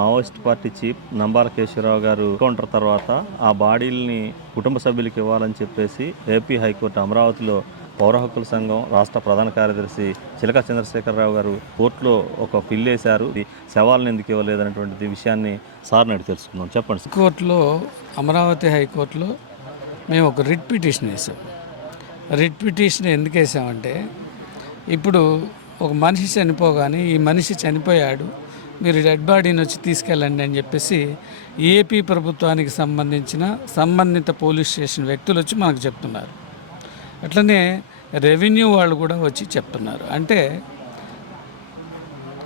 Maoist party chief Nambala Keshavarao గారు counter తర్వాత ఆ బాడీల్ని కుటుంబ సభ్యులకు ఇవ్వాలని చెప్పేసి ఏపీ హైకోర్టు అమరావతిలో పౌర హక్కుల సంఘం రాష్ట్ర ప్రధాన కార్యదర్శి చిలక చంద్రశేఖరరావు గారు కోర్టులో ఒక ఫిల్ వేశారు. ఈ శవాలను ఎందుకు ఇవ్వలేదనేటువంటి విషయాన్ని సార్ నేను తెలుసుకుందాం. చెప్పండి కోర్టులో అమరావతి హైకోర్టులో మేము ఒక రిట్ పిటిషన్ వేసాం. రిట్ పిటిషన్ ఎందుకు వేసామంటే ఇప్పుడు ఒక మనిషి చనిపోగానే ఈ మనిషి చనిపోయాడు మీరు డెడ్ బాడీని వచ్చి తీసుకెళ్ళండి అని చెప్పేసి ఏపీ ప్రభుత్వానికి సంబంధించిన సంబంధిత పోలీస్ స్టేషన్ వ్యక్తులు వచ్చి మాకు చెప్తున్నారు. అట్లనే రెవెన్యూ వాళ్ళు కూడా వచ్చి చెప్తున్నారు. అంటే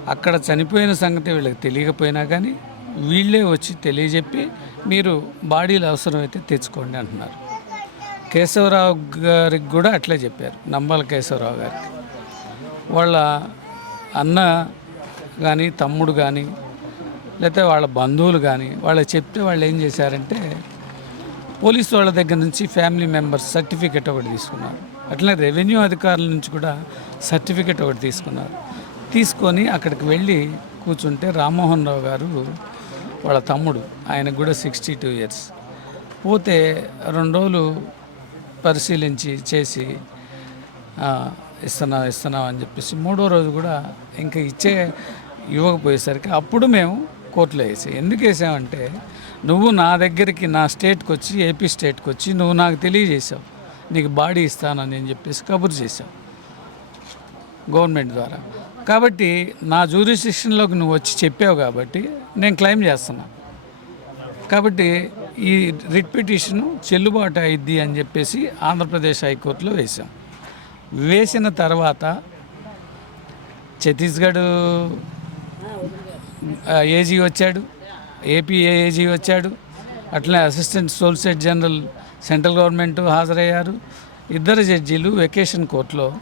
అక్కడ చనిపోయిన సంగతి వీళ్ళకి తెలియకపోయినా కానీ వీళ్ళే వచ్చి తెలియజెప్పి మీరు బాడీలు అవసరమైతే తెచ్చుకోండి అంటున్నారు. కేశవరావు గారికి కూడా అట్లే చెప్పారు. నంబాల కేశవరావు గారికి. వాళ్ళ అన్న కానీ తమ్ముడు కానీ లేకపోతే వాళ్ళ బంధువులు కానీ వాళ్ళకి చెప్తే వాళ్ళు ఏం చేశారంటే పోలీసు వాళ్ళ దగ్గర నుంచి ఫ్యామిలీ మెంబర్స్ సర్టిఫికెట్ ఒకటి తీసుకున్నారు. అట్లనే రెవెన్యూ అధికారుల నుంచి కూడా సర్టిఫికెట్ ఒకటి తీసుకున్నారు. తీసుకొని అక్కడికి వెళ్ళి కూర్చుంటే రామ్మోహన్ రావు గారు వాళ్ళ తమ్ముడు ఆయనకు కూడా సిక్స్టీ టూ ఇయర్స్. పోతే రెండు రోజులు పరిశీలించి చేసి ఆ, ఇస్తున్నా ఇస్తున్నాం అని చెప్పేసి మూడో రోజు కూడా ఇంకా ఇచ్చే ఇవ్వకపోయేసరికి అప్పుడు మేము కోర్టులో వేసాం. ఎందుకు వేసామంటే నువ్వు నా దగ్గరికి నా స్టేట్కి వచ్చి ఏపీ స్టేట్కి వచ్చి నువ్వు నాకు తెలియజేసావు నీకు బాడీ ఇస్తానని నేను చెప్పేసి కబురు చేసావు గవర్నమెంట్ ద్వారా. కాబట్టి నా జ్యూరిస్డిక్షన్లోకి నువ్వు వచ్చి చెప్పావు కాబట్టి నేను క్లెయిమ్ చేస్తున్నాను కాబట్టి ఈ రిట్ పిటిషన్ చెల్లుబాటు అయింది అని చెప్పేసి ఆంధ్రప్రదేశ్ హైకోర్టులో వేసాం వేసిన తర్వాత ఛత్తీస్గఢ్ ఏజీ వచ్చాడు. ఏపీ ఏజీ వచ్చాడు. అట్లనే assistant solicitor general central government హాజరయ్యారు. ఇద్దరు జడ్జీలు వెకేషన్ కోర్టులో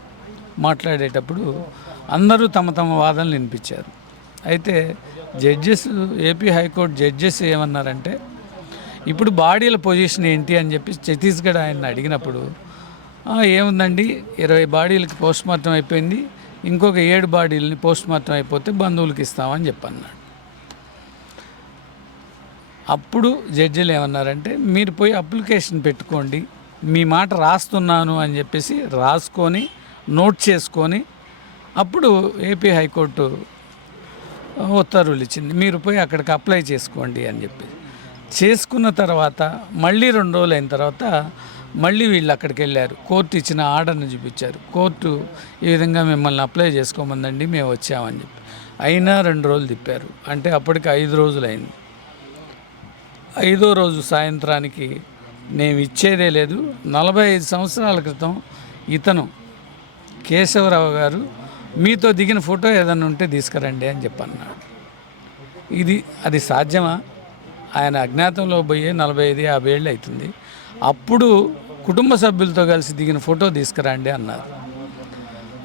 మాట్లాడేటప్పుడు అందరూ తమ తమ వాదనలు వినిపించారు. అయితే జడ్జెస్ ఏపీ హైకోర్టు జడ్జెస్ ఏమన్నారంటే ఇప్పుడు బాడీల పొజిషన్ ఏంటి? అని చెప్పి ఛత్తీస్గఢ్ ఆయన అడిగినప్పుడు ఏముందండి? ఇరవై బాడీలకి పోస్ట్ మార్టం అయిపోయింది. ఇంకొక ఏడు బాడీలని పోస్ట్ మార్టం అయిపోతే బంధువులకి ఇస్తామని చెప్పన్నాడు. అప్పుడు జడ్జిలు ఏమన్నారంటే మీరు పోయి అప్లికేషన్ పెట్టుకోండి మీ మాట రాస్తున్నాను అని చెప్పేసి రాసుకొని నోట్ చేసుకొని అప్పుడు ఏపీ హైకోర్టు ఉత్తర్వులు ఇచ్చింది మీరు పోయి అక్కడికి అప్లై చేసుకోండి అని చెప్పి చేసుకున్న తర్వాత మళ్ళీ రెండు రోజులు అయిన తర్వాత మళ్ళీ వీళ్ళు అక్కడికి వెళ్ళారు. కోర్టు ఇచ్చిన ఆర్డర్ని చూపించారు. కోర్టు ఈ విధంగా మిమ్మల్ని అప్లై చేసుకోమందండి మేము వచ్చామని చెప్పి. అయినా రెండు రోజులు తిప్పారు. అంటే అప్పటికి ఐదు రోజులు అయింది ఐదో రోజు సాయంత్రానికి మేము ఇచ్చేదే లేదు. నలభై ఐదు సంవత్సరాల క్రితం ఇతను కేశవరావు గారు మీతో దిగిన ఫోటో ఏదన్నా ఉంటే తీసుకురండి అని చెప్పన్నాడు. ఇది అది సాధ్యమా? ఆయన అజ్ఞాతంలో పోయే నలభై ఐదు యాభై ఏళ్ళు అవుతుంది. అప్పుడు కుటుంబ సభ్యులతో కలిసి దిగిన ఫోటో తీసుకురండి అన్నారు.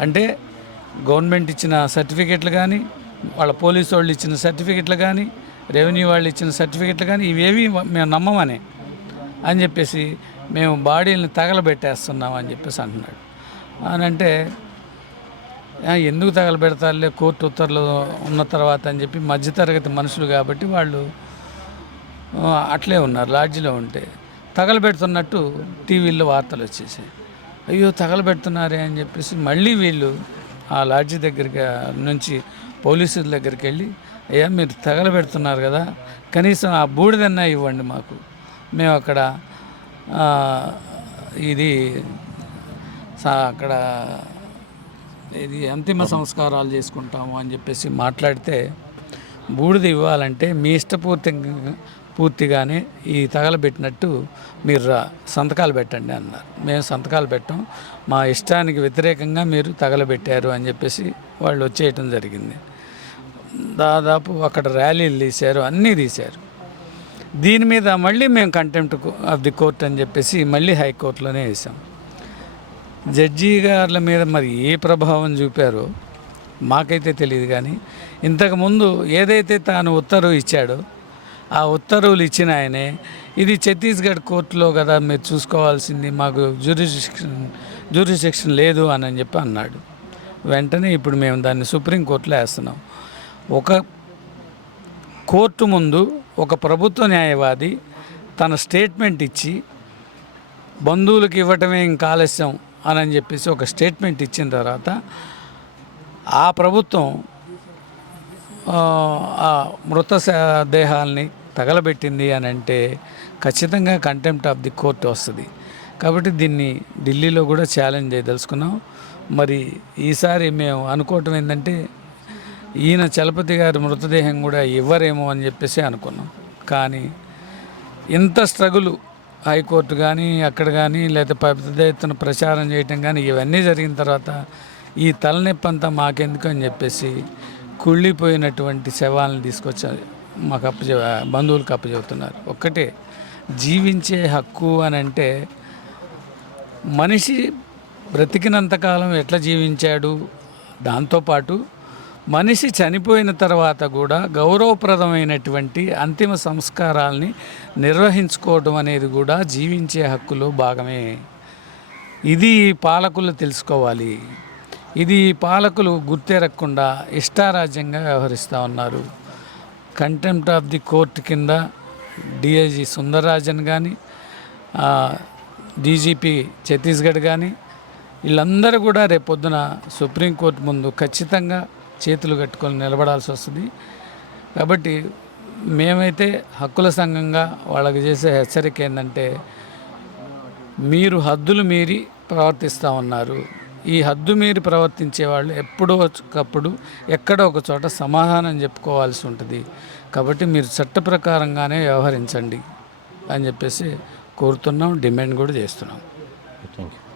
అంటే గవర్నమెంట్ ఇచ్చిన సర్టిఫికెట్లు కానీ వాళ్ళ పోలీసు వాళ్ళు ఇచ్చిన సర్టిఫికెట్లు కానీ రెవెన్యూ వాళ్ళు ఇచ్చిన సర్టిఫికెట్లు కానీ ఇవేవి మేము నమ్మమనే అని చెప్పేసి మేము బాడీని తగలబెట్టేస్తున్నాం అని చెప్పేసి అంటున్నాడు. అని అంటే ఎందుకు తగలబెడతారులే? కోర్టు ఉత్తర్వులు ఉన్న తర్వాత అని చెప్పి మధ్యతరగతి మనుషులు కాబట్టి వాళ్ళు అట్లే ఉన్నారు లాడ్జిలో ఉంటే. తగలబెడుతున్నట్టు టీవీల్లో వార్తలు వచ్చేసాయి. అయ్యో తగలబెడుతున్నారే అని చెప్పేసి మళ్ళీ వీళ్ళు ఆ లాడ్జి దగ్గరికి నుంచి పోలీసుల దగ్గరికి వెళ్ళి అయ్యా మీరు తగలబెడుతున్నారు కదా కనీసం ఆ బూడిదన్నా ఇవ్వండి మాకు. మేము అక్కడ ఇది అక్కడ ఇది అంతిమ సంస్కారాలు చేసుకుంటాము అని చెప్పేసి మాట్లాడితే బూడిద ఇవ్వాలంటే మీ ఇష్టపూర్తి పూర్తిగానే ఈ తగలబెట్టినట్టు మీరు రా సంతకాలు పెట్టండి అన్నారు. మేము సంతకాలు పెట్టాం. మా ఇష్టానికి వ్యతిరేకంగా మీరు తగలబెట్టారు అని చెప్పేసి వాళ్ళు వచ్చేయటం జరిగింది. దాదాపు అక్కడ ర్యాలీలు తీశారు అన్నీ తీశారు. దీని మీద మళ్ళీ మేము కంటెంప్ట్ ఆఫ్ ది కోర్ట్ అని చెప్పేసి మళ్ళీ హైకోర్టులోనే వేసాం జడ్జి గారుల మీద మరి ఏ ప్రభావం చూపారో మాకైతే తెలియదు కానీ ఇంతకుముందు ఏదైతే తాను ఉత్తర్వు ఇచ్చాడో ఆ ఉత్తర్వులు ఇచ్చిన ఆయనే ఇది ఛత్తీస్గఢ్ కోర్టులో కదా మీరు చూసుకోవాల్సింది మాకు జ్యూరిస్డిక్షన్ జ్యూరిస్డిక్షన్ లేదు అని అని చెప్పి అన్నాడు. వెంటనే ఇప్పుడు మేము దాన్ని సుప్రీంకోర్టులో వేస్తున్నాం. ఒక కోర్టు ముందు ఒక ప్రభుత్వ న్యాయవాది తన స్టేట్మెంట్ ఇచ్చి బంధువులకు ఇవ్వటమే ఇంకా ఆలస్యం అని చెప్పేసి ఒక స్టేట్మెంట్ ఇచ్చిన తర్వాత ఆ ప్రభుత్వం ఆ, మృత దేహాల్ని తగలబెట్టింది అని అంటే ఖచ్చితంగా కంటెంప్ట్ ఆఫ్ ది కోర్ట్ వస్తుంది. కాబట్టి దీన్ని ఢిల్లీలో కూడా ఛాలెంజ్ చేయదలుచుకున్నాం. మరి ఈసారి మేము అనుకోవటం ఏంటంటే ఈయన చలపతి గారి మృతదేహం కూడా ఇవ్వరేమో అని చెప్పేసి అనుకున్నాం. కానీ ఇంత స్ట్రగులు హైకోర్టు కానీ అక్కడ కానీ లేదా పెద్ద ఎత్తున ప్రచారం చేయటం కానీ ఇవన్నీ జరిగిన తర్వాత ఈ తలనొప్పి అంతా మాకెందుకు అని చెప్పేసి కుళ్ళిపోయినటువంటి శవాలను తీసుకొచ్చారు. మాకు అప్పు బంధువులకు అప్పచెబుతున్నారు ఒక్కటే జీవించే హక్కు అని అంటే మనిషి బ్రతికినంతకాలం ఎట్లా జీవించాడు? దాంతోపాటు మనిషి చనిపోయిన తర్వాత కూడా గౌరవప్రదమైనటువంటి అంతిమ సంస్కారాల్ని నిర్వహించుకోవడం అనేది కూడా జీవించే హక్కులో భాగమే. ఇది పాలకులు తెలుసుకోవాలి. ఇది పాలకులు గుర్తెరగకుండా ఇష్టారాజ్యంగా వ్యవహరిస్తూ ఉన్నారు. కంటెంప్ట్ ఆఫ్ ది కోర్ట్ కింద డిఐజీ సుందరరాజన్ కానీ డీజీపీ ఛత్తీస్గఢ్ కానీ వీళ్ళందరూ కూడా రేపొద్దున సుప్రీంకోర్టు ముందు ఖచ్చితంగా చేతులు కట్టుకొని నిలబడాల్సి వస్తుంది. కాబట్టి మేమైతే హక్కుల సంఘంగా వాళ్ళకి చేసే హెచ్చరిక ఏంటంటే మీరు హద్దులు మీరి ప్రవర్తిస్తూ ఉన్నారు. ఈ హద్దు మీరి ప్రవర్తించే వాళ్ళు ఎప్పుడో ఒకప్పుడు ఎక్కడో ఒక చోట సమాధానం చెప్పుకోవాల్సి ఉంటుంది. కాబట్టి మీరు చట్ట ప్రకారంగానే వ్యవహరించండి అని చెప్పేసి కోరుతున్నాం డిమాండ్ కూడా చేస్తున్నాం. Thank you